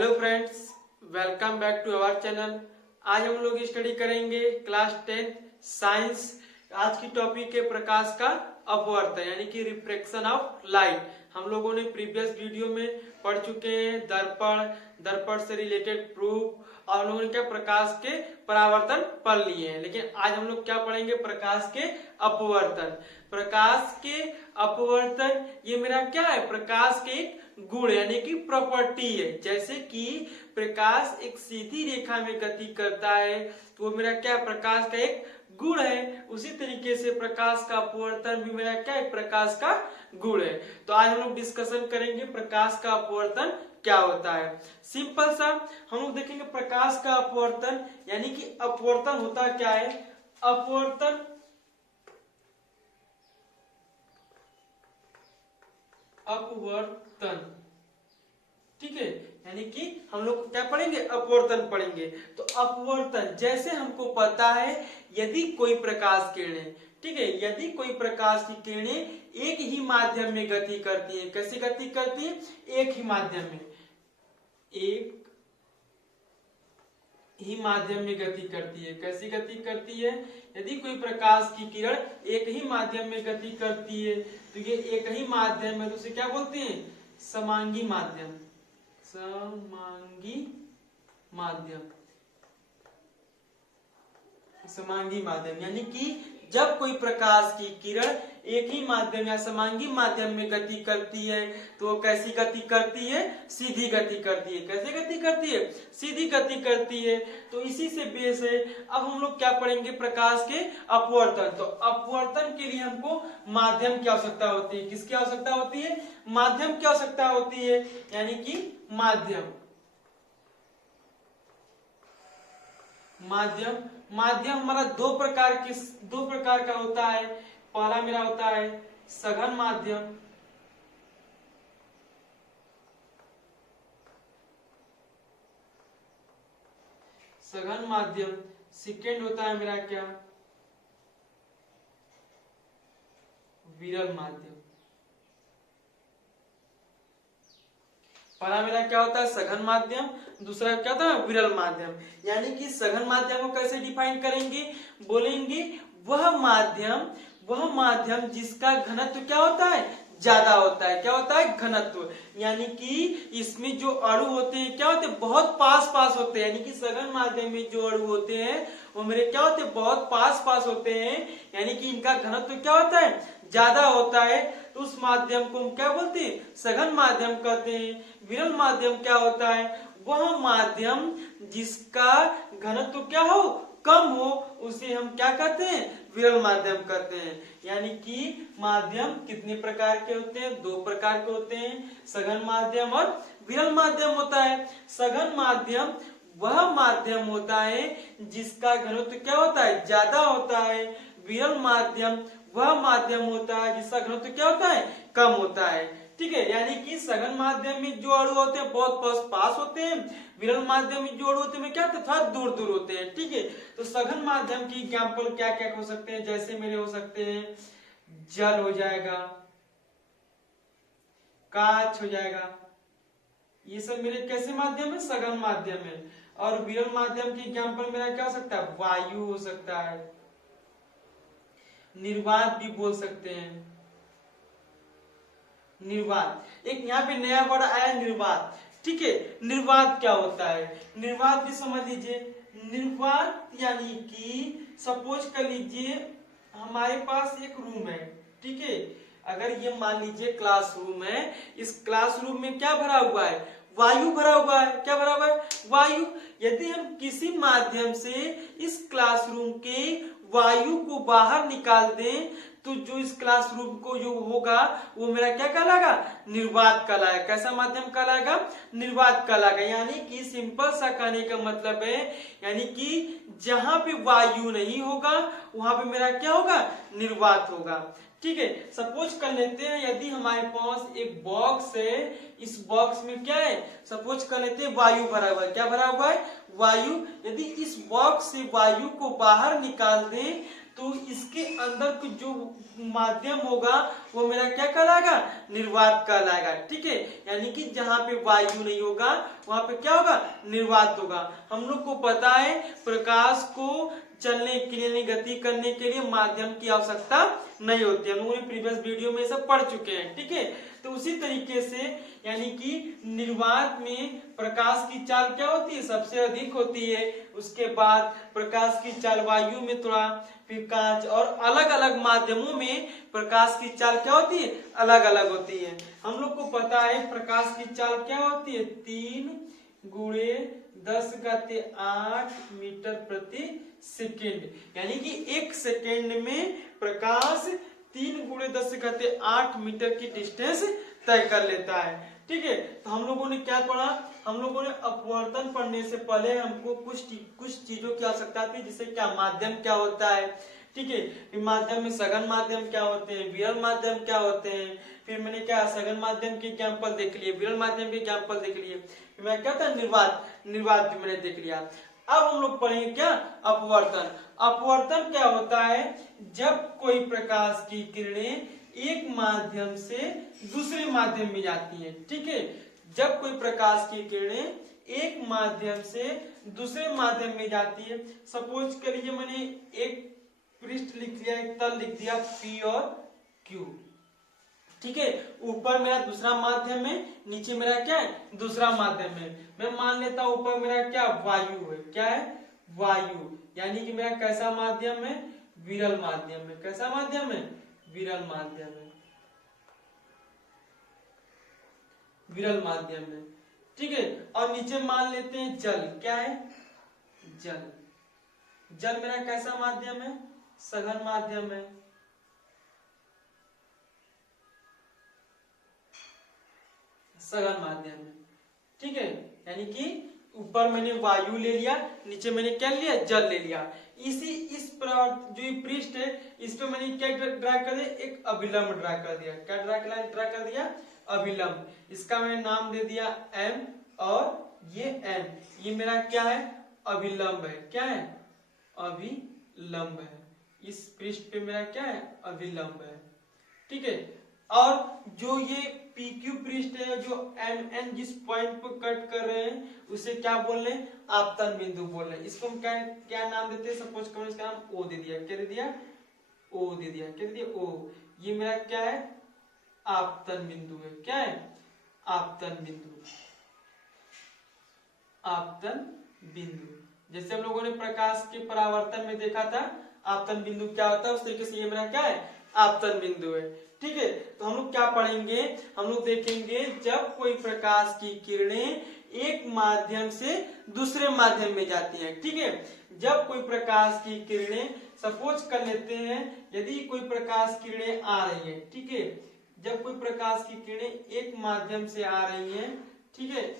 Hello friends, welcome back to our channel. आज हम लोग स्टडी करेंगे क्लास 10 साइंस। आज की टॉपिक है प्रकाश का अपवर्तन यानी कि रिफ्रैक्शन ऑफ लाइट। हम लोगों ने प्रीवियस वीडियो में पढ़ चुके हैं दर्पण, दर्पण से रिलेटेड प्रूफ और हम लोगों ने क्या प्रकाश के परावर्तन पढ़ लिए हैं। लेकिन आज हम लोग क्या पढ़ेंगे, प्रकाश के अपवर्तन। प्रकाश के अपवर्तन ये मेरा क्या है, प्रकाश के एक गुण यानी कि प्रॉपर्टी है। जैसे कि प्रकाश एक सीधी रेखा में गति करता है तो वो मेरा क्या, प्रकाश का एक गुण है। उसी तरीके से प्रकाश का अपवर्तन भी मेरा क्या है, प्रकाश का गुण है। तो आज हम लोग डिस्कशन करेंगे प्रकाश का अपवर्तन क्या होता है। सिंपल सा हम लोग देखेंगे प्रकाश का अपवर्तन यानी कि अपवर्तन होता क्या है। अपवर्तन अपवर्तन ठीक है, यानी कि हम लोग क्या पढ़ेंगे, अपवर्तन पढ़ेंगे। तो अपवर्तन जैसे हमको पता है यदि कोई प्रकाश किरणें, ठीक है, यदि कोई प्रकाश की किरणें एक ही माध्यम में गति करती है। कैसे गति करती है, एक ही माध्यम में, एक ही माध्यम में गति करती है। कैसी गति करती है, यदि कोई प्रकाश की किरण एक ही माध्यम में गति करती है तो ये एक ही माध्यम है, तो उसे क्या बोलते हैं, समांगी माध्यम। समांगी माध्यम, समांगी माध्यम यानी कि जब कोई प्रकाश की किरण एक ही माध्यम या समांगी माध्यम में गति करती है तो वो कैसी गति करती है, सीधी गति करती है। कैसे गति करती है, सीधी गति करती है। तो इसी से बेस है। अब हम लोग क्या पढ़ेंगे, प्रकाश के अपवर्तन। तो अपवर्तन के लिए हमको माध्यम की आवश्यकता होती है। किसकी आवश्यकता होती है, माध्यम की आवश्यकता होती है। यानी कि माध्यम माध्यम हमारा दो प्रकार का होता है। पहला मेरा होता है सघन माध्यम, सघन माध्यम। सेकेंड होता है मेरा क्या, विरल माध्यम। पहला मेरा क्या होता है, सघन माध्यम, दूसरा क्या होता है, विरल माध्यम। यानी कि सघन माध्यम को कैसे डिफाइन करेंगे, बोलेंगे वह माध्यम जिसका घनत्व क्या होता है, ज्यादा होता है। क्या होता है, घनत्व। यानी कि इसमें जो अणु होते हैं क्या होते हैं, बहुत पास पास होते हैं। यानी कि सघन माध्यम में जो अणु होते हैं वो मेरे क्या होते हैं, बहुत पास पास होते हैं। यानी कि इनका घनत्व क्या होता है, ज्यादा होता है। तो उस माध्यम को हम क्या बोलते हैं, सघन माध्यम कहते हैं। विरल माध्यम क्या होता है, वह माध्यम जिसका घनत्व क्या हो, कम हो, उसे हम क्या कहते हैं, विरल माध्यम कहते हैं। यानी कि माध्यम कितने प्रकार के होते हैं, दो प्रकार के होते हैं, सघन माध्यम और विरल माध्यम होता है। सघन माध्यम वह माध्यम होता है जिसका घनत्व क्या होता है, ज्यादा होता है। विरल माध्यम वह माध्यम होता है जिसका घनत्व क्या होता है, कम होता है। ठीक है, यानी कि सघन माध्यम में जो अणु होते हैं बहुत पास होते हैं, विरल माध्यम में जो अणु होते हैं क्या होते हैं, थोड़ा दूर दूर होते हैं। ठीक है, तो सघन माध्यम की एग्जाम्पल क्या क्या हो सकते हैं, जैसे मेरे हो सकते हैं जल हो जाएगा, कांच हो जाएगा, ये सब मेरे कैसे माध्यम है, सघन माध्यम है। और विरल माध्यम की एग्जाम्पल मेरा क्या हो सकता है, वायु हो सकता है, निर्वात भी बोल सकते हैं। निर्वात, एक यहाँ पे नया वर्ड आया निर्वात। ठीक है, निर्वात क्या होता है, निर्वात भी समझ लीजिए। निर्वात यानी कि सपोज कर लीजिए हमारे पास एक रूम है। ठीक है, अगर ये मान लीजिए क्लासरूम है, इस क्लासरूम में क्या भरा हुआ है, वायु भरा हुआ है। क्या भरा हुआ है, वायु। यदि हम किसी माध्यम से इस क्लासरूम के वायु को बाहर निकाल दें तो जो इस क्लासरूम को जो होगा वो मेरा क्या कहलाएगा, निर्वात कहलाएगा। कैसा माध्यम कहलाएगा, निर्वात कहलाएगा। यानी कि सिंपल सा कहने का मतलब है, यानी कि जहां पे वायु नहीं होगा वहां पे मेरा क्या होगा, निर्वात होगा। ठीक है, सपोज कर लेते हैं यदि हमारे पास एक बॉक्स है, इस बॉक्स में क्या है, सपोज कर लेते हैं वायु भरा हुआ है। क्या भरा हुआ है, वायु। यदि इस बॉक्स से वायु को बाहर निकाल दें तो इसके अंदर कुछ जो माध्यम होगा वो मेरा क्या कहलाएगा, निर्वात कहलाएगा। ठीक है, यानी कि जहां पे वायु नहीं होगा वहां पे क्या होगा, निर्वात होगा। हम लोग को पता है प्रकाश को चलने के लिए यानी गति करने के लिए माध्यम की आवश्यकता नहीं होती है, हम लोगों ने प्रीवियस वीडियो में सब पढ़ चुके हैं। ठीक है, तो उसी तरीके से यानी कि निर्वात में प्रकाश की चाल क्या होती है, सबसे अधिक होती है। उसके बाद प्रकाश की चाल वायु में थोड़ा, फिर कांच और अलग अलग माध्यमों में प्रकाश की चाल क्या होती है, अलग अलग होती है। हम लोग को पता है प्रकाश की चाल क्या होती है, 3 × 10⁸ मीटर प्रति सेकेंड, यानी कि 1 सेकेंड में प्रकाश 3 × 10⁸ मीटर की डिस्टेंस तय कर लेता है। ठीक है, तो हम लोगों ने क्या पढ़ा, हम लोगों ने अपवर्तन पढ़ने से पहले हमको कुछ चीजों की आवश्यकता थी, जिससे क्या माध्यम क्या होता है। ठीक है, माध्यम में सघन माध्यम क्या होते हैं, विरल माध्यम क्या होते हैं। फिर मैंने क्या सघन माध्यम के एग्जाम्पल देख लिए, विरल माध्यम के एग्जाम्पल देख लिए, फिर मैं क्या था निर्वात भी मैंने देख लिया। अब हम लोग पढ़ेंगे क्या, अपवर्तन। अपवर्तन क्या होता है, जब कोई प्रकाश की किरणें एक माध्यम से दूसरे माध्यम में जाती हैं। ठीक है, जब कोई प्रकाश की किरणें एक माध्यम से दूसरे माध्यम में जाती है, सपोज करिए मैंने एक पृष्ठ लिख लिया, एक तल लिख दिया P और Q। ठीक है, ऊपर मेरा दूसरा माध्यम है, नीचे मेरा क्या है, दूसरा माध्यम है। मैं मान लेता हूं ऊपर मेरा क्या, वायु है। क्या है, वायु, यानी कि मेरा कैसा माध्यम है, विरल माध्यम है। कैसा माध्यम है, विरल माध्यम है, विरल माध्यम है। ठीक है, और नीचे मान लेते हैं जल। क्या है, जल। जल मेरा कैसा माध्यम है, सघन माध्यम है। सघन माध्यम है। ठीक है, यानी कि ऊपर मैंने वायु ले लिया, नीचे मैंने क्या लिया, जल ले लिया। इस पर जो ये पृष्ठ है, इस पे मैंने क्या ड्रा कर दिया, एक अभिलंब ड्रा कर दिया। क्या ड्रा कर दिया, अभिलंब। इसका मैंने नाम दे दिया M, और ये M, ये मेरा क्या है, अभिलंब है। क्या है, अभिलंब है। इस पृष्ठ पे मेरा क्या है, अभिलंब है। ठीक है, और जो ये PQ पृष्ठ है, जो MN जिस पॉइंट पर कट कर रहे हैं, उसे क्या बोल रहे हैं, आपतन बिंदु बोल रहे हैं। इसको हम क्या नाम देते हैं, सपोज करो इसका नाम O दे दिया। क्या दे दिया, O दे दिया। क्या दे दिया, O। ये मेरा क्या है, आपतन बिंदु है। क्या है, आपतन बिंदु। आपतन बिंदु, जैसे हम लोगों ने प्रकाश के परावर्तन में देखा था आपतन बिंदु क्या होता है, उस तरीके से ये मेरा क्या है, आपतन बिंदु है। ठीक है, तो हम लोग क्या पढ़ेंगे, हम लोग देखेंगे जब कोई प्रकाश की किरणें एक माध्यम से दूसरे माध्यम में जाती हैं। ठीक है, जब कोई प्रकाश की किरणें, सपोज कर लेते हैं यदि कोई प्रकाश किरणें आ रही है। ठीक है, जब कोई प्रकाश की किरणें एक माध्यम से आ रही हैं, ठीक है,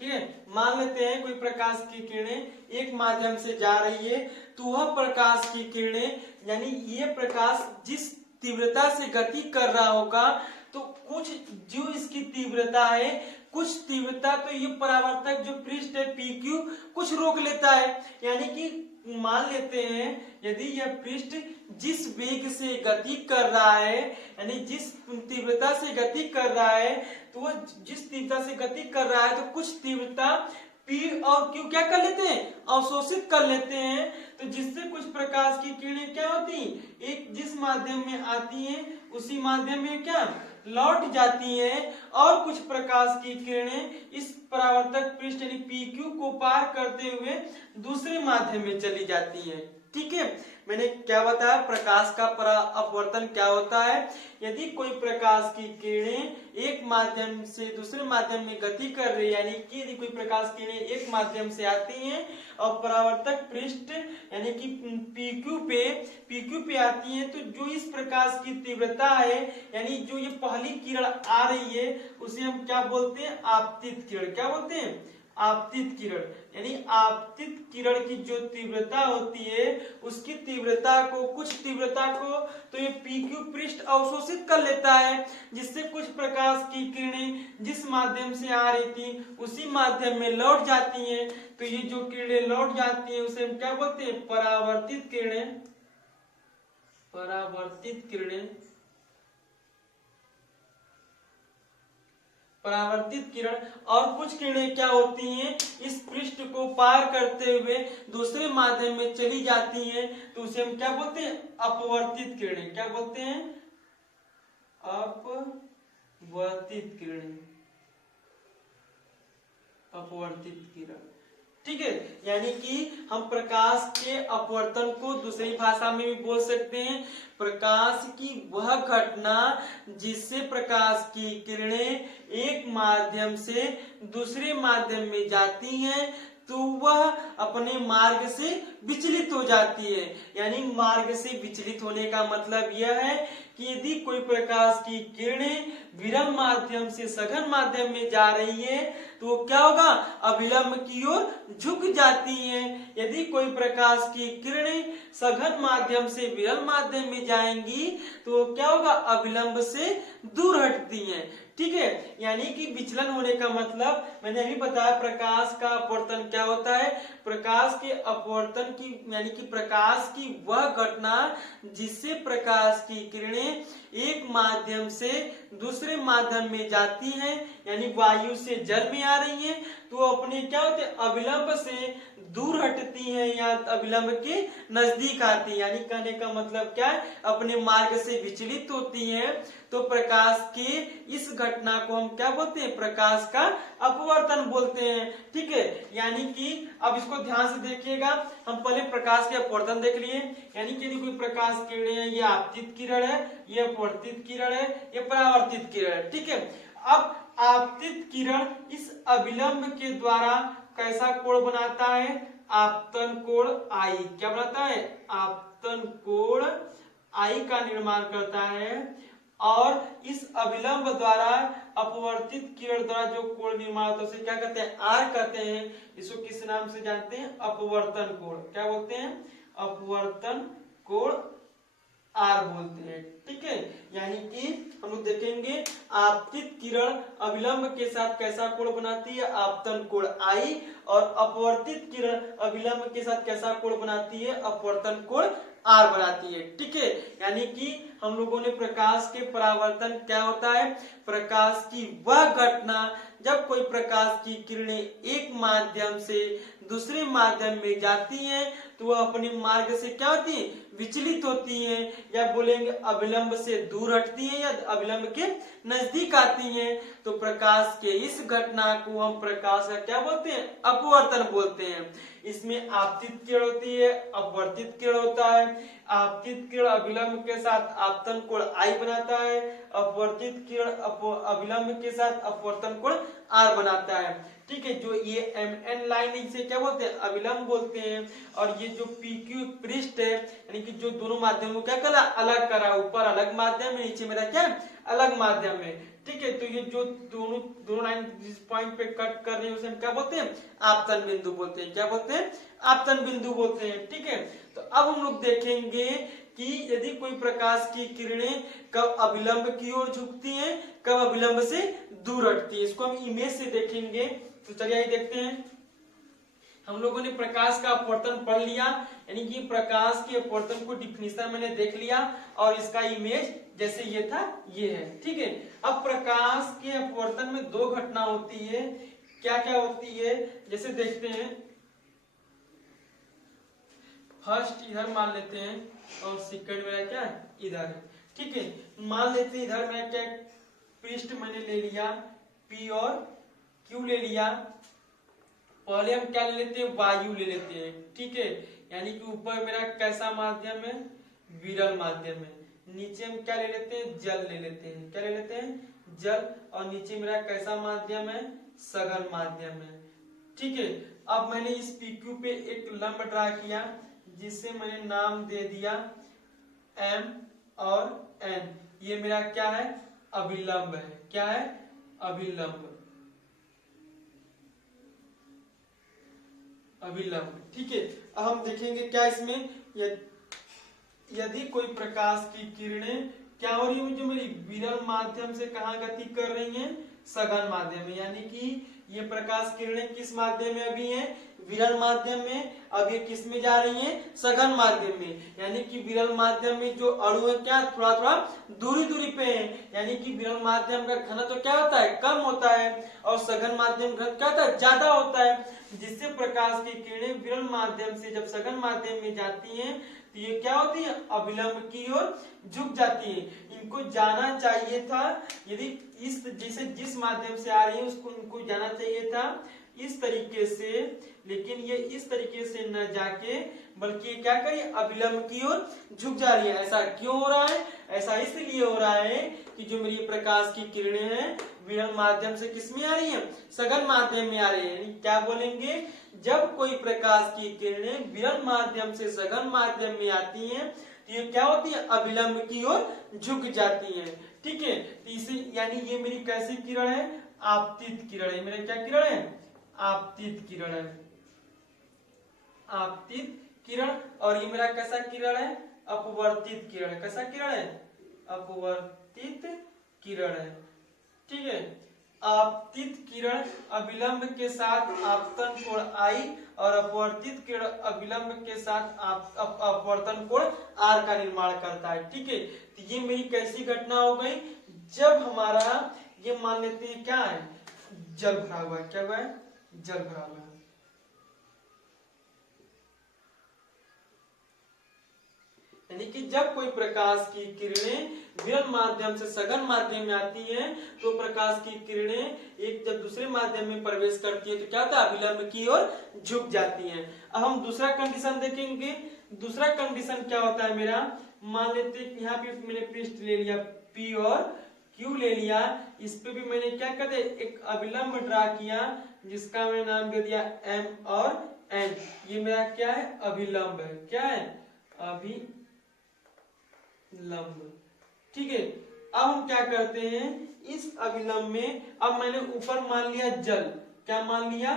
ठीक है, मान लेते हैं कोई प्रकाश की किरणें एक माध्यम से जा रही है, तो वह प्रकाश की किरणें यानी ये प्रकाश जिस तीव्रता से गति कर रहा होगा, तो कुछ जो इसकी तीव्रता है, कुछ तीव्रता तो ये परावर्तक जो पृष्ठ है PQ कुछ रोक लेता है। यानी कि मान लेते हैं यदि यह पृष्ठ जिस वेग से गति कर रहा है, यानी जिस तीव्रता से गति कर रहा है, तो वो जिस तीव्रता से गति कर रहा है, तो कुछ तीव्रता P और Q क्या कर लेते हैं, अवशोषित कर लेते हैं। तो जिससे कुछ प्रकाश की किरणें क्या होती, एक जिस माध्यम में आती हैं उसी माध्यम में क्या लौट जाती हैं, और कुछ प्रकाश की किरणें इस परावर्तक पृष्ठ यानी PQ को पार करते हुए दूसरे माध्यम में चली जाती हैं। ठीक है, मैंने क्या बताया, प्रकाश का अपवर्तन क्या होता है, यदि कोई प्रकाश की किरणें एक माध्यम से दूसरे माध्यम में गति कर रही है, यानी कि यदि कोई प्रकाश किरणें एक माध्यम से आती हैं और परावर्तक पृष्ठ यानी कि PQ पे आती हैं, तो जो इस प्रकाश की तीव्रता है, यानी जो ये पहली किरण आ रही है, उसे हम क्या बोलते हैं, आपतित किरण। क्या बोलते हैं, आपतित किरण, यानी आपतित किरण की जो तीव्रता होती है उसकी तीव्रता को, कुछ तीव्रता को तो ये पीक्यू पृष्ठ अवशोषित कर लेता है, जिससे कुछ प्रकाश की किरणें जिस माध्यम से आ रही थी उसी माध्यम में लौट जाती हैं। तो ये जो किरणें लौट जाती हैं उसे हम क्या बोलते हैं? परावर्तित किरणें। परावर्तित किरणें, परावर्तित किरण। और कुछ किरणें क्या होती हैं, इस पृष्ठ को पार करते हुए दूसरे माध्यम में चली जाती हैं, तो उसे हम क्या बोलते हैं? अपवर्तित किरणें। क्या बोलते हैं? अपवर्तित किरणें, अपवर्तित किरण। ठीक है, यानी कि हम प्रकाश के अपवर्तन को दूसरी भाषा में भी बोल सकते हैं, प्रकाश की वह घटना जिससे प्रकाश की किरणें एक माध्यम से दूसरे माध्यम में जाती हैं तो वह अपने मार्ग से विचलित हो जाती है। यानी मार्ग से विचलित होने का मतलब यह है कि यदि कोई प्रकाश की किरणें विरल माध्यम से सघन माध्यम में जा रही है तो वो क्या होगा? अविलंब की ओर झुक जाती हैं। यदि कोई प्रकाश की किरणें सघन माध्यम से विरल माध्यम में जाएंगी तो वो क्या होगा? अविलंब से दूर हटती हैं। ठीक है, यानी कि विचलन होने का मतलब मैंने अभी बताया प्रकाश का अपवर्तन क्या होता है। प्रकाश के अपवर्तन की यानी कि प्रकाश की वह घटना जिससे प्रकाश की किरणें एक माध्यम से दूसरे माध्यम में जाती हैं, यानी वायु से जल में आ रही हैं, तो अपने क्या होते हैं? अविलंब से दूर हटती हैं या अविलंब के नजदीक आती हैं। यानी कहने का मतलब क्या है? अपने मार्ग से विचलित होती हैं। तो प्रकाश के इस घटना को हम क्या बोलते हैं? प्रकाश का अपवर्तन बोलते हैं। ठीक है, यानी कि अब इसको ध्यान से देखिएगा। हम पहले प्रकाश के अपवर्तन देख लिए, यानी कि यदि कोई प्रकाश किरण है, ये आपतित किरण है, ये अपवर्तित किरण है, ये परावर्तित किरण है। ठीक है, अब आपतित किरण इस अविलंब के द्वारा कैसा कोण बनाता है? आपतन कोण आई। क्या बनाता है? आपतन कोण आई का निर्माण करता है। और इस अविलंब द्वारा अपवर्तित किरण द्वारा जो कोण निर्माण होता है उसे क्या कहते हैं? आर कहते हैं। इसको किस नाम से जानते हैं? अपवर्तन कोण। क्या बोलते हैं? अपवर्तन कोण आर बोलते हैं। ठीक है, यानी कि हम लोग देखेंगे आपतित किरण अविलंब के साथ कैसा कोण बनाती है? आपतन कोण आई। और अपवर्तित किरण अविलंब के साथ कैसा कोण बनाती है? अपवर्तन कोण आर बनाती है। ठीक है, यानी कि हम लोगों ने प्रकाश के परावर्तन क्या होता है? प्रकाश की वह घटना जब कोई प्रकाश की किरणें एक माध्यम से दूसरे माध्यम में जाती हैं तो वह अपने मार्ग से क्या होती है? विचलित होती हैं, या बोलेंगे अविलंब से दूर हटती हैं या अविलंब के नजदीक आती हैं। तो प्रकाश के इस घटना को हम प्रकाश का क्या बोलते हैं? अपवर्तन बोलते हैं। इसमें आपतित किरण होती है, अपवर्तित किरण होता है। आपतित किरण अविलंब के साथ आपतन कोण आई बनाता है, अपवर्तित किरण अविलंब के साथ अपवर्तन कोण आर बनाता है। ठीक है, जो ये एम लाइन इसे क्या बोलते हैं? अविलंब बोलते हैं। और ये जो पीक्यू पृष्ठ है, यानी कि जो दोनों माध्यम को क्या करा? अलग करा। ऊपर अलग माध्यम है, नीचे मेरा क्या अलग माध्यम है। ठीक है, तो ये जो दोनों लाइन जिस पॉइंट पे कट कर रहे हैं उसे हम क्या बोलते हैं? आपतन बिंदु बोलते हैं। क्या बोलते हैं? आपतन बिंदु बोलते हैं। ठीक है, तो अब हम लोग देखेंगे कि यदि कोई प्रकाश की किरणें कब अविलंब की ओर झुकती हैं, कब अविलंब से दूर हटती है, इसको हम इमेज से देखेंगे। तो चलिए आइए देखते हैं। हम लोगों ने प्रकाश का अपवर्तन पढ़ लिया, यानी कि प्रकाश के अपवर्तन को डिफिनेशन मैंने देख लिया और इसका इमेज जैसे ये था ये है। ठीक है, अब प्रकाश के अपवर्तन में दो घटना होती है। क्या क्या होती है जैसे देखते हैं। फर्स्ट इधर मान लेते हैं और सेकंड मेरा क्या इधर है। ठीक है, मान लेते हैं इधर मैं क्या पृष्ठ मैंने ले लिया P और Q ले लिया। पहले हम क्या ले लेते हैं? वायु ले लेते हैं। ठीक है, यानी कि ऊपर मेरा कैसा माध्यम है? विरल माध्यम है। नीचे हम क्या ले लेते हैं? जल ले लेते हैं। क्या ले लेते हैं? जल। और नीचे मेरा कैसा माध्यम है? सघन माध्यम है। ठीक है, अब मैंने इस PQ पे एक लंब ड्रा किया जिसे मैंने नाम दे दिया M और N। ये मेरा क्या है? अविलंब है। क्या है? अविलंब। अभिलंब। ठीक है, अब हम देखेंगे क्या इसमें, यदि कोई प्रकाश की किरणें क्या हो रही है, जो मेरी विरल माध्यम से कहाँ गति कर रही हैं, सघन माध्यम में, यानी कि ये प्रकाश किरणें किस माध्यम में अभी हैं, विरल माध्यम में। अब ये किस में जा रही हैं, सघन माध्यम में, यानी कि विरल माध्यम में जो अणु है क्या थोड़ा थोड़ा दूरी दूरी पे है, यानी कि विरल माध्यम का घनत्व तो क्या होता है, कम होता है, और सघन माध्यम घनत्व क्या होता है, ज्यादा होता है, जिससे प्रकाश की किरणें विरल माध्यम से जब सघन माध्यम में जाती हैं तो ये क्या होती है, अभिलंब की ओर झुक जाती है। इनको जाना चाहिए था, यदि इस जैसे जिस माध्यम से आ रही है उसको इनको जाना चाहिए था इस तरीके से, लेकिन ये इस तरीके से न जाके बल्कि क्या करिए, अभिलंब की ओर झुक जा रही है। ऐसा क्यों हो रहा है, ऐसा इसलिए हो रहा है कि जो मेरी प्रकाश की किरणें हैं विरल माध्यम से किस में आ रही है, सघन माध्यम में आ रही है। यानी क्या बोलेंगे, जब कोई प्रकाश की किरणें विरल माध्यम से सघन माध्यम में आती हैं तो ये क्या होती है, अभिलंब की ओर झुक जाती हैं। ठीक है, इसे यानी ये मेरी कैसी किरण है, आपतित किरण है। मेरा क्या किरण है, आपतित किरण है, आपतित किरण। और ये मेरा कैसा किरण है, अपवर्तित किरण। कैसा किरण है, अपवर्तित किरण है। ठीक है, आपतित किरण अभिलंब के साथ आपतन कोण I और अपवर्तित किरण अभिलंब के साथ अपवर्तन कोण R का निर्माण करता है। ठीक है, तो ये मेरी कैसी घटना हो गई, जब हमारा ये मान लेते हैं क्या है, जल भरा हुआ है। क्या हुआ है, जल भरा हुआ है। यानी कि जब कोई प्रकाश की किरणें विरल माध्यम से सघन माध्यम में आती हैं तो प्रकाश की किरणें एक जब दूसरे माध्यम में प्रवेश करती है तो क्या होता है, अभिलंब की ओर झुक जाती हैं। अब हम दूसरा कंडीशन देखेंगे। दूसरा कंडीशन क्या होता है मेरा, मान लेते हैं यहाँ पे मैंने पृष्ठ ले लिया P और Q ले लिया, इस पे भी मैंने क्या कर दिया, एक अभिलंब ड्रा किया जिसका मैंने नाम दे दिया M और N। ये मेरा क्या है, अभिलंब है। क्या है, अभिलंब। ठीक है, अब हम क्या करते हैं, इस अभिलंब में अब मैंने ऊपर मान लिया जल। क्या मान लिया,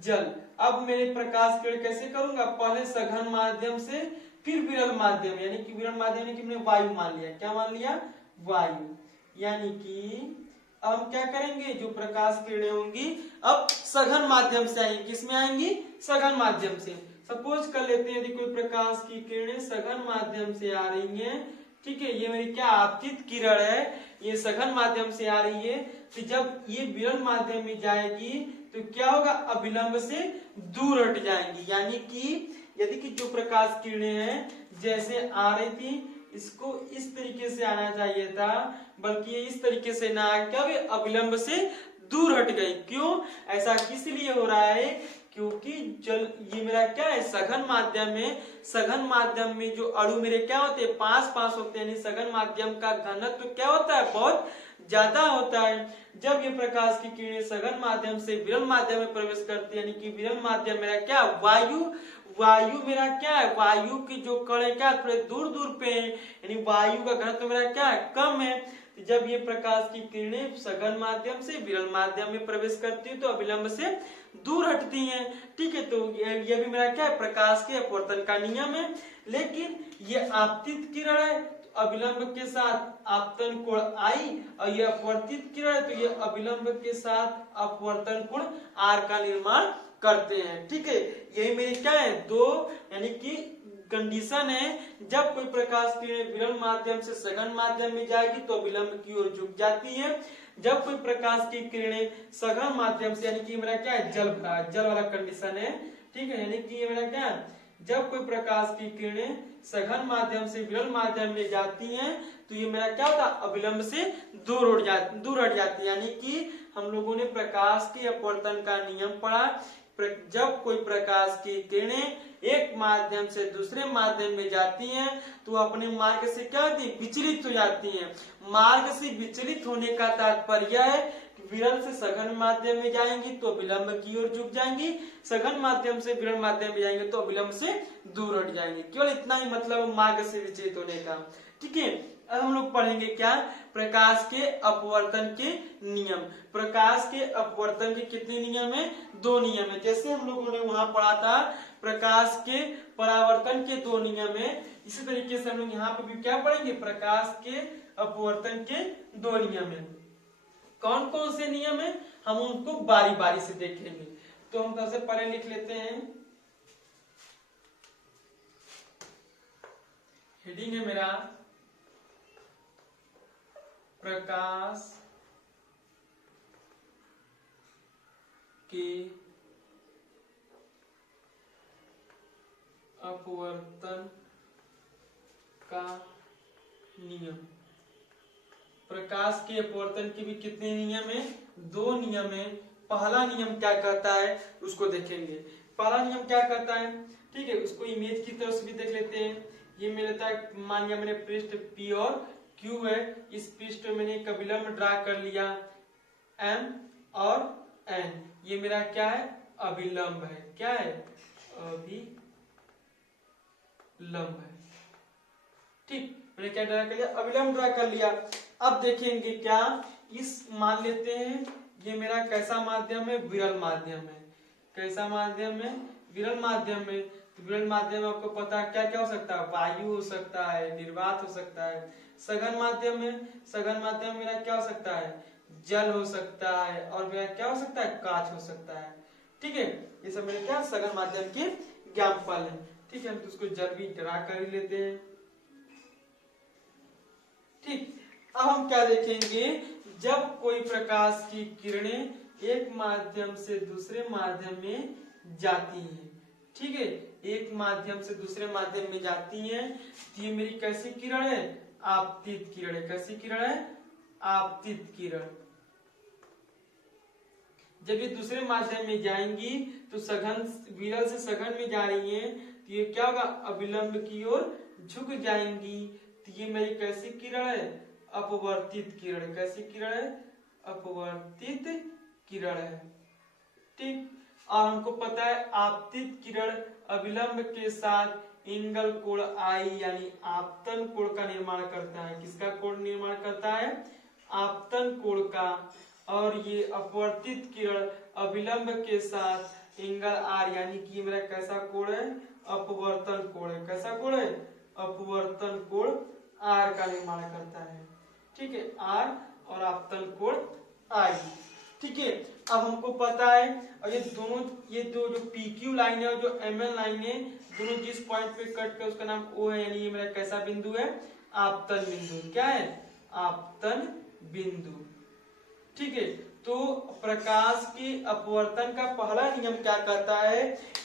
जल। अब मेरे प्रकाश किरण कैसे करूंगा, पहले सघन माध्यम से फिर विरल माध्यम, यानी कि विरल माध्यम यानी कि मैंने वायु मान लिया। क्या मान लिया, वायु। यानी कि अब हम क्या करेंगे, जो प्रकाश किरणें होंगी अब सघन माध्यम से आएंगी, किसमें आएंगी, सघन माध्यम से। सपोज कर लेते हैं यदि कोई प्रकाश की किरणें सघन माध्यम से आ रही हैं, ठीक है, ये मेरी क्या आपतित किरण है, ये सघन माध्यम से आ रही है, तो जब ये विरल माध्यम में जाएगी तो क्या होगा, अभिलंब से दूर हट जाएंगी। यानी कि यदि कि जो प्रकाश किरणें हैं जैसे आ रही थी इसको इस तरीके से आना चाहिए था, बल्कि ये इस तरीके से ना क्या अभिलंब से दूर हट गई। क्यों, ऐसा किस लिए हो रहा है, क्योंकि जल ये मेरा क्या है, सघन माध्यम में, सघन माध्यम में जो अणु मेरे क्या होते हैं, पास पास होते हैं, यानी सघन माध्यम का घनत्व तो क्या होता है, बहुत ज्यादा होता है। जब ये प्रकाश की किरणें सघन माध्यम से विरल माध्यम में प्रवेश करती है, यानी कि विरल माध्यम मेरा क्या, वायु, वायु मेरा क्या है, वायु की जो कण है क्या थोड़े दूर दूर पे है, यानी वायु का घनत्व मेरा क्या है, कम है। जब ये प्रकाश की किरणें सघन माध्यम से विरल माध्यम में प्रवेश करती है तो अभिलंब से दूर हटती हैं। ठीक है, तो ये भी मेरा क्या है, प्रकाश के अपवर्तन का नियम है। लेकिन ये आपतित किरण है, अभिलंब के साथ आपतन कोण I, और ये अपवर्तित किरण है तो ये अभिलंब के साथ अपवर्तन कोण R का निर्माण करते हैं। ठीक है, यही मेरी क्या है, दो यानी कि कंडीशन है। जब कोई प्रकाश किरण विरल माध्यम से सघन माध्यम में जाएगी तो विलंब की ओर झुक जाती है। जब कोई प्रकाश की किरणें सघन माध्यम से, यानी कि मेरा क्या है, जल भरा, जल वाला कंडीशन है। ठीक है, यानी कि ये मेरा क्या है, जब कोई प्रकाश की किरणें सघन माध्यम से विरल माध्यम में जाती हैं तो ये मेरा क्या होता है, अभिलंब से दूर हट जाती है। यानी कि हम लोगों ने प्रकाश के अपवर्तन का नियम पढ़ा। जब कोई प्रकाश की किरणें एक माध्यम से दूसरे माध्यम में जाती हैं तो अपने मार्ग से क्या होती है, विचलित हो जाती हैं। मार्ग से विचलित होने का तात्पर्य है कि विरल से सघन माध्यम में जाएंगी तो विलंब की ओर झुक जाएंगी, सघन माध्यम से विरल माध्यम में जाएंगे तो विलंब से दूर हट जाएंगे। केवल इतना ही मतलब मार्ग से विचलित होने का। ठीक है, अब हम लोग पढ़ेंगे क्या, प्रकाश के अपवर्तन के नियम। प्रकाश के अपवर्तन के कितने नियम है, 2 नियम है। जैसे हम लोगों ने वहां पढ़ा था प्रकाश के परावर्तन के 2 नियम है, इसी तरीके से हम लोग यहाँ पे भी क्या पढ़ेंगे, प्रकाश के अपवर्तन के 2 नियम है। कौन कौन से नियम है हम उनको बारी बारी से देखेंगे। तो हम सबसे पहले लिख लेते हैं, हेडिंग है मेरा प्रकाश के अपवर्तन का नियम। प्रकाश के अपवर्तन के भी कितने नियम है, 2 नियम है। पहला नियम क्या कहता है उसको देखेंगे। पहला नियम क्या कहता है, ठीक है, उसको इमेज की तरफ से भी देख लेते हैं। ये मेरे तक मान लिया मैंने पृष्ठ P और Q है, इस पृष्ठ में मैंने एक अभिलंब ड्रा कर लिया M और N। ये मेरा क्या है, अभिलंब है। क्या है, अभिलंब है। ठीक, मैंने क्या ड्रा कर लिया, अभिलंब ड्रा कर लिया। अब देखेंगे क्या, इस मान लेते हैं ये मेरा कैसा माध्यम है, विरल माध्यम है। कैसा माध्यम है, विरल माध्यम है। तो विरल माध्यम में आपको पता है क्या क्या हो सकता है, वायु हो सकता है, निर्वात हो सकता है। सघन माध्यम में, सघन माध्यम मेरा क्या हो सकता है, जल हो सकता है, और मेरा क्या हो सकता है, कांच हो सकता है। ठीक है, ये सब मेरे क्या सघन माध्यम के ज्ञानफल है। ठीक है, हम तो उसको जल भी ड्रा कर ही लेते हैं। ठीक, अब हम क्या देखेंगे, जब कोई प्रकाश की किरणें एक माध्यम से दूसरे माध्यम में जाती हैं, ठीक है, एक माध्यम से दूसरे माध्यम में जाती हैं, तो ये मेरी कैसी किरण है, आपतित किरण है। कैसी किरण है, आपतित किरण। जब ये दूसरे माध्यम में जाएंगी तो सघन, विरल से सघन में जा रही हैं, तो ये क्या होगा, अभिलंब की ओर झुक जाएंगी। तो ये मेरी कैसी किरण है, अपवर्तित किरण। कैसी किरण है, अपवर्तित किरण है। ठीक, और हमको पता है आपतित किरण अभिलंब के साथ एंगल कोण आई यानी आपतन कोण का निर्माण करता है। किसका कोण निर्माण करता है, आपतन कोण का। और ये अपवर्तित किरण अभिलंब के साथ एंगल आर यानी कि मेरा कैसा कोण है, अपवर्तन कोण है। कैसा कोण है, अपवर्तन कोण आर का निर्माण करता है। ठीक है, आर और आपतन कोण आई। ठीक है, अब हमको पता है, और ये दोनों, ये दो जो PQ लाइन है और जो ML लाइन है, दोनों जिस पॉइंट पे कट कर उसका नाम O है, यानी ये मेरा कैसा बिंदु है, आपतन बिंदु। क्या है, आपतन बिंदु। ठीक है, तो प्रकाश के अपवर्तन का पहला नियम क्या कहता है,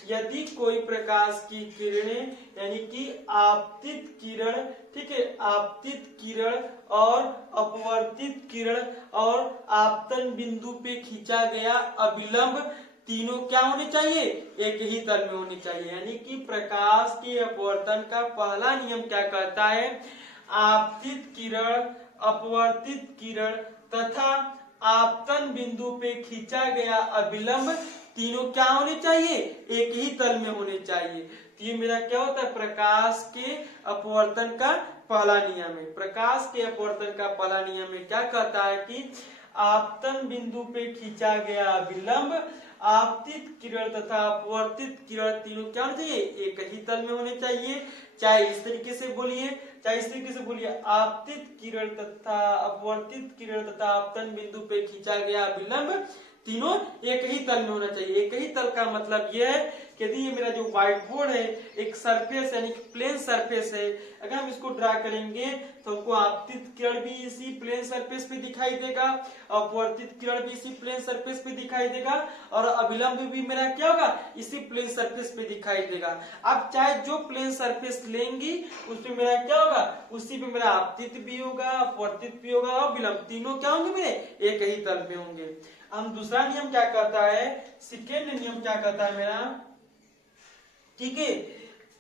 यदि कोई प्रकाश की किरणें यानी कि आपतित किरण, ठीक है, आपतित किरण और अपवर्तित किरण और आपतन बिंदु पे खींचा गया अभिलंब तीनों क्या होने चाहिए, एक ही तल में होने चाहिए। यानी कि प्रकाश के अपवर्तन का पहला नियम क्या कहता है, आपतित किरण, अपवर्तित किरण तथा आपतन बिंदु पे खींचा गया अभिलंब तीनों क्या होने चाहिए, एक ही तल में होने चाहिए। तो ये मेरा क्या होता है, प्रकाश के अपवर्तन का पहला नियम है। प्रकाश के अपवर्तन का पहला नियम है क्या कहता है कि आपतन बिंदु पे खींचा गया अभिलंब, आपतित किरण तथा अपवर्तित किरण तीनों क्या होने चाहिए, एक ही तल में होने चाहिए। चाहे इस तरीके से बोलिए, चाहे इस तरीके से बोलिए, आपतित किरण तथा अपवर्तित किरण तथा आपतन बिंदु पे खींचा गया अभिलंब तीनों एक ही तल में होना चाहिए। एक ही तल का मतलब यह है कि यदि ये मेरा जो व्हाइट बोर्ड है एक सरफेस यानी प्लेन सरफेस है, अगर हम इसको ड्रा करेंगे तो हमको आपतित किरण भी इसी प्लेन सरफेस पे दिखाई देगा, अपवर्तित किरण भी इसी प्लेन सरफेस पे दिखाई देगा, और अभिलंब भी मेरा क्या होगा, इसी प्लेन सरफेस पे दिखाई देगा। अब चाहे जो प्लेन सरफेस लेंगी उस पे मेरा क्या होगा, उसी पे मेरा आपतित भी होगा, अपवर्तित भी होगा, और अभिलंब तीनों क्या होंगे मेरे, एक ही तल में होंगे। हम दूसरा नियम क्या कहता है, सेकेंड नियम क्या कहता है मेरा, ठीक है,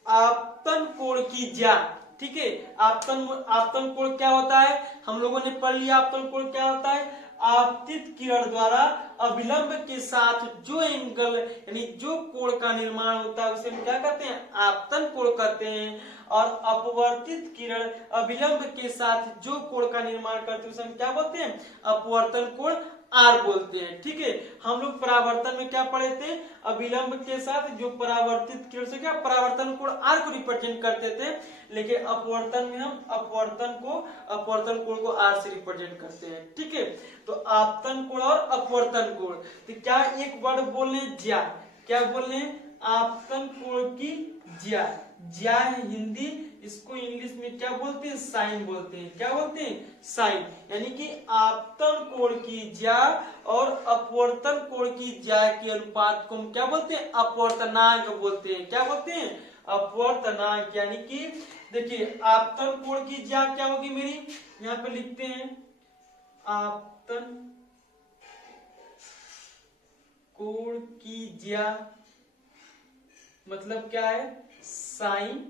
आपतन कोण की ज्या। ठीक है, आपतन कोण क्या होता है, हम लोगों ने पढ़ लिया आपतन कोण क्या होता है। आपतित किरण द्वारा अभिलंब के साथ जो एंगल यानी जो कोण का निर्माण होता है उसे हम क्या कहते हैं, आपतन कोण कहते हैं। और अपवर्तित किरण अभिलंब के साथ जो कोण का निर्माण करते हैं उसे हम क्या बोलते हैं, अपवर्तन कोण आर बोलते हैं। ठीक है, हम लोग परावर्तन में क्या पढ़े थे, अभिलंब के साथ जो परावर्तित किरण से क्या परावर्तन कोण आर को रिप्रेजेंट करते थे, लेकिन अपवर्तन में हम अपवर्तन कोण को आर से रिप्रेजेंट करते हैं। ठीक है, तो आपतन कोण और अपवर्तन कोण, तो क्या एक वर्ड बोल रहे हैं ज्या, क्या बोल रहे हैं, आपतन कोण की ज्या, ज्या है हिंदी, इसको इंग्लिश में क्या बोलते हैं, साइन बोलते हैं। क्या बोलते हैं, साइन। यानी कि आपतन कोण की ज्या और अपवर्तन कोण की ज्या के अनुपात को हम क्या बोलते हैं, अपवर्तनांक बोलते हैं। क्या बोलते हैं, अपवर्तनांक। यानी कि देखिए आपतन कोण की ज्या क्या होगी मेरी, यहाँ पे लिखते हैं आपतन कोण की ज्या मतलब क्या है, साइन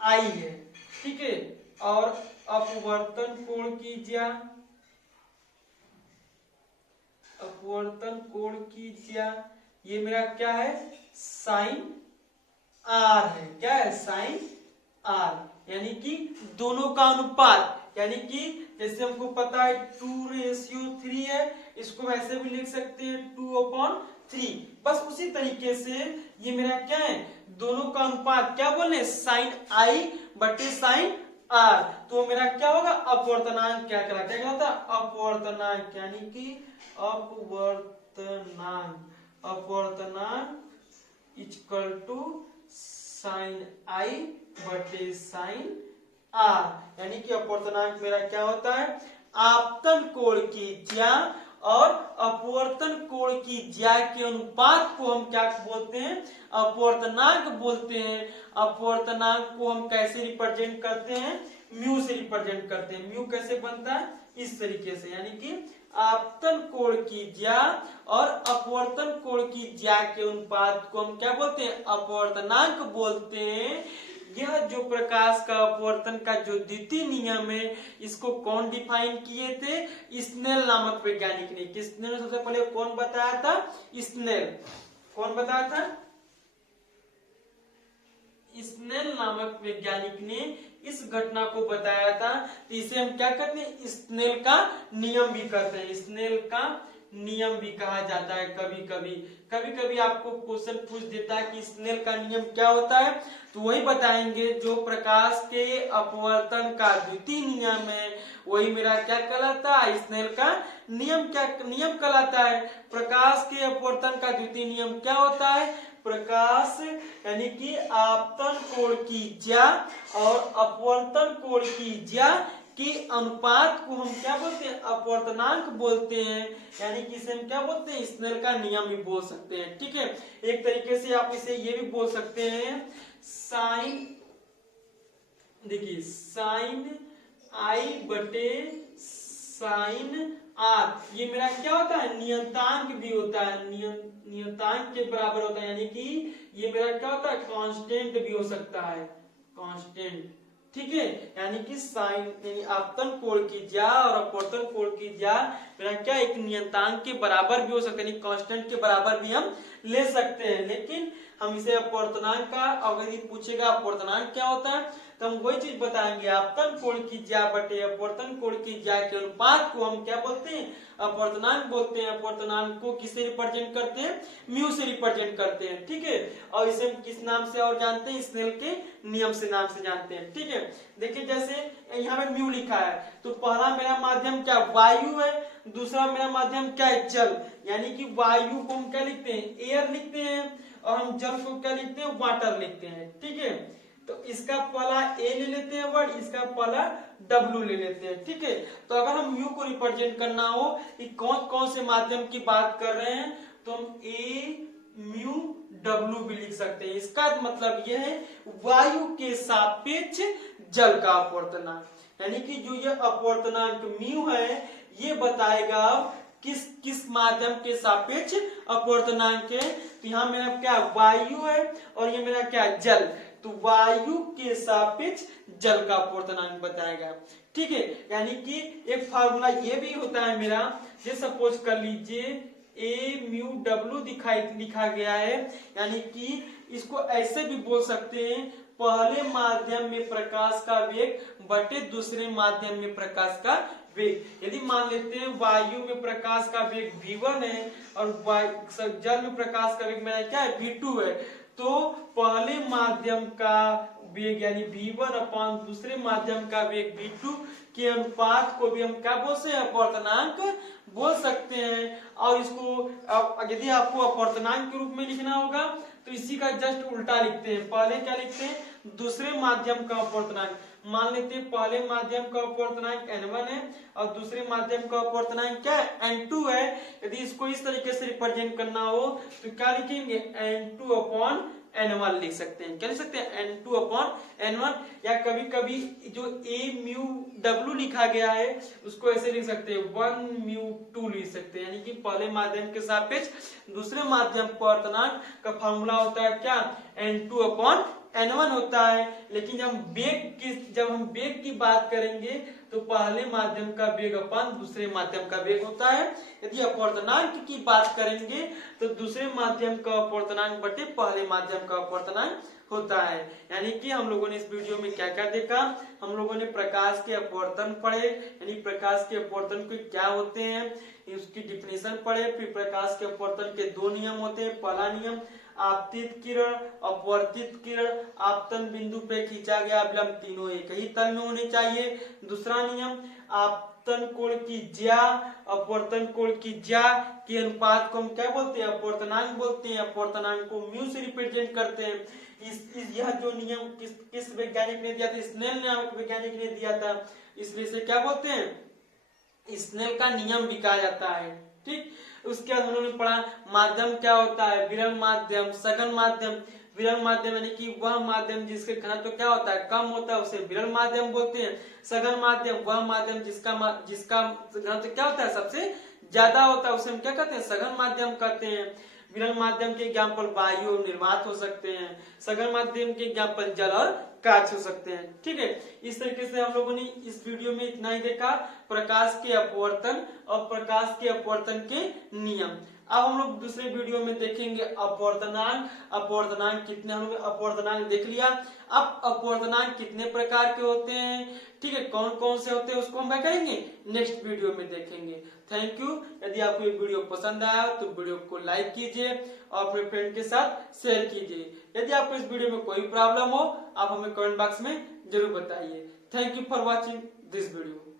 आई है। ठीक है, और अपवर्तन कोण की ज्या, अपवर्तन कोण की ज्या ये मेरा क्या है, साइन आर है। क्या है, साइन आर। यानी कि दोनों का अनुपात, यानी कि जैसे हमको पता है 2:3 है, इसको वैसे भी लिख सकते हैं 2/3। बस उसी तरीके से ये मेरा क्या है, दोनों का अनुपात क्या बोले, साइन आई बटे साइन आर, तो मेरा क्या होगा, अपवर्तनांक क्या कहलाता है, अपवर्तनांक। यानी कि अपवर्तनांक इक्वल टू साइन आई बटे साइन आर। यानी कि अपवर्तनांक मेरा क्या होता है, आपतन कोण की ज्या और अपवर्तन कोण की ज्या के अनुपात को हम क्या बोलते हैं, अपवर्तनांक बोलते हैं। अपवर्तनांक को हम कैसे रिप्रेजेंट करते हैं, म्यू से रिप्रेजेंट करते हैं। म्यू कैसे बनता है, इस तरीके से। यानी कि आपतन कोण की ज्या और अपवर्तन कोण की ज्या के अनुपात को हम क्या बोलते हैं, अपवर्तनांक बोलते हैं। यह जो प्रकाश का अपवर्तन का जो द्वितीय नियम है, इसको कौन डिफाइन किए थे, स्नेल नामक वैज्ञानिक ने। किसने सबसे पहले कौन बताया था, स्नेल। कौन बताया था, स्नेल नामक वैज्ञानिक ने इस घटना को बताया था। तो इसे हम क्या कहते हैं, स्नेल का नियम भी कहते हैं। स्नेल का नियम भी कहा जाता है। कभी कभी आपको क्वेश्चन पूछ देता है कि स्नेल का नियम क्या होता है, तो वही बताएंगे। जो प्रकाश के अपवर्तन का द्वितीय नियम है वही मेरा क्या कहलाता है, स्नेल का नियम। क्या नियम कहलाता है, प्रकाश के अपवर्तन का द्वितीय नियम क्या होता है, प्रकाश यानी कि आपतन कोण की ज्या और अपवर्तन कोण की ज्या के अनुपात को हम क्या बोलते हैं, अपवर्तनांक बोलते हैं। यानी कि इसे हम क्या बोलते हैं, स्नेल का नियम भी बोल सकते हैं। ठीक है, एक तरीके से आप इसे ये भी बोल सकते हैं, साइन, देखिए साइन आई बटे साइन आर, ये मेरा क्या होता है, नियतांक भी होता है। नियतांक के बराबर होता है। यानी कि ये मेरा क्या होता है, कांस्टेंट भी हो सकता है, कांस्टेंट। ठीक है, यानी कि साइन यानी आपतन कोण की ज्या और अपवर्तन कोण की ज्या मेरा क्या एक नियतांक के बराबर भी हो सकता है, कांस्टेंट के बराबर भी हम ले सकते हैं। लेकिन हम इसे अपवर्तनांक का, अगर ये पूछेगा अपवर्तनांक क्या होता है, तो हम वही चीज बताएंगे, आपतन कोण की ज्या बटे अपवर्तन कोण की ज्या के अनुपात को हम क्या बोलते हैं, अपवर्तनांक बोलते हैं। अपवर्तनांक को किससे रिप्रेजेंट करते हैं, म्यू से रिप्रेजेंट करते हैं। ठीक है, और इसे हम किस नाम से और जानते हैं, स्नेल के नियम से नाम से जानते हैं। ठीक है, देखिए जैसे यहाँ पे म्यू लिखा है, तो पहला मेरा माध्यम क्या वायु है, दूसरा मेरा माध्यम क्या है, जल। यानी कि वायु को हम क्या लिखते हैं, एयर लिखते हैं, और हम जल को क्या लिखते हैं, वाटर लिखते हैं। ठीक है, तो इसका पहला ए ले लेते हैं वर्ड, इसका पहला डब्ल्यू ले लेते हैं। ठीक है, तो अगर हम म्यू को रिप्रेजेंट करना हो कि कौन कौन से माध्यम की बात कर रहे हैं, तो हम ए म्यू डब्ल्यू भी लिख सकते हैं। इसका मतलब यह है वायु के सापेक्ष जल का अपवर्तनांक। यानी कि जो ये अपवर्तनांक म्यू है, ये बताएगा किस किस माध्यम के सापेक्ष अपवर्तनांक है। तो यहाँ मेरा क्या वायु है और ये मेरा क्या जल, तो वायु के सापेक्ष जल का अपवर्तनांक बताएगा। ठीक है। यानी कि एक फार्मूला ये भी होता है मेरा, ये सपोज कर लीजिए ए म्यू डब्ल्यू लिखा गया है, यानी कि इसको ऐसे भी बोल सकते हैं पहले माध्यम में प्रकाश का वेग बटे दूसरे माध्यम में प्रकाश का वेग। यदि मान लेते हैं वायु में प्रकाश का वेग v1 है और जल में प्रकाश का वेग मेरा क्या है v2 है, तो पहले माध्यम का वेग यानी v1 अपान दूसरे माध्यम का वेग v2 के अनुपात को भी हम क्या बोल सकते हैं, अपवर्तनांक बोल सकते हैं। और इसको यदि आपको अपवर्तनांक के रूप में लिखना होगा तो इसी का जस्ट उल्टा लिखते हैं। पहले क्या लिखते हैं, दूसरे माध्यम का अपवर्तनांक। मान लेते हैं पहले माध्यम का अपवर्तनांक n1 है और दूसरे माध्यम का अपवर्तनांक क्या है, n2 है। यदि इसको इस तरीके से रिप्रेजेंट करना हो तो क्या लिखेंगे, n2 अपॉन n1 लिख सकते हैं। क्या लिख सकते हैं, n2 अपॉन n1। या कभी कभी जो a म्यू w लिखा गया है उसको ऐसे लिख सकते हैं 1 म्यू 2 लिख सकते हैं। यानी कि पहले माध्यम के सापेक्ष दूसरे माध्यम अपवर्तनांक का फॉर्मूला होता है क्या, n2 अपॉन n1 होता है। लेकिन जब हम वेग की बात करेंगे तो पहले माध्यम का वेग अपान दूसरे माध्यम का वेग होता है। यदि अपवर्तनांक की बात करेंगे तो दूसरे माध्यम का अपवर्तनांक बटे पहले माध्यम का अपवर्तनांक होता है। यानी कि हम लोगों ने इस वीडियो में क्या क्या देखा, हम लोगों ने प्रकाश के अपवर्तन पढ़े, यानी प्रकाश के अपवर्तन को क्या होते हैं उसकी डिफिनेशन पढ़े। फिर प्रकाश के अपवर्तन के दो नियम होते हैं। पहला नियम आपतित किरण, अपवर्तित किरण, आपतन बिंदु पे खींचा गया विलंब तीनों एक ही तल में होने चाहिए। दूसरा नियम आपतन कोण की ज्या, अपवर्तन कोण की ज्या के अनुपात को हम क्या बोलते हैं, अपवर्तनांक बोलते हैं। अपवर्तनांक को म्यू से रिप्रेजेंट करते हैं। यह जो नियम किस वैज्ञानिक ने दिया था, स्नेल नामक वैज्ञानिक ने दिया था, इसलिए से क्या बोलते हैं, स्नेल का नियम भी कहा जाता है। ठीक, उसके बाद हम लोगों ने पढ़ा माध्यम क्या होता है, विरल माध्यम, सघन माध्यम। विरल माध्यम यानी कि वह माध्यम जिसके घनत्व क्या होता है, कम होता है, उसे विरल माध्यम बोलते हैं। सघन माध्यम वह माध्यम जिसका घनत्व क्या होता है, सबसे ज्यादा होता है, उसे हम क्या कहते हैं, सघन माध्यम कहते हैं। विरल माध्यम के एग्जाम्पल वायु और निर्वात हो सकते हैं। सघन माध्यम के एग्जाम्पल जल और कांच हो सकते हैं। ठीक है, इस तरीके से हम लोगों ने इस वीडियो में इतना ही देखा, प्रकाश के अपवर्तन और प्रकाश के अपवर्तन के नियम। अब हम लोग दूसरे वीडियो में देखेंगे अपवर्तनांक। अपवर्तनांक कितने, हम लोग अपवर्तनांक देख लिया। अब अपवर्तनांक कितने प्रकार के होते हैं, ठीक है, कौन कौन से होते हैं उसको हम क्या करेंगे, नेक्स्ट वीडियो में देखेंगे। Thank you. यदि आपको ये वीडियो पसंद आया तो वीडियो को लाइक कीजिए और अपने फ्रेंड के साथ शेयर कीजिए। यदि आपको इस वीडियो में कोई प्रॉब्लम हो आप हमें कमेंट बॉक्स में जरूर बताइए। Thank you for watching this video.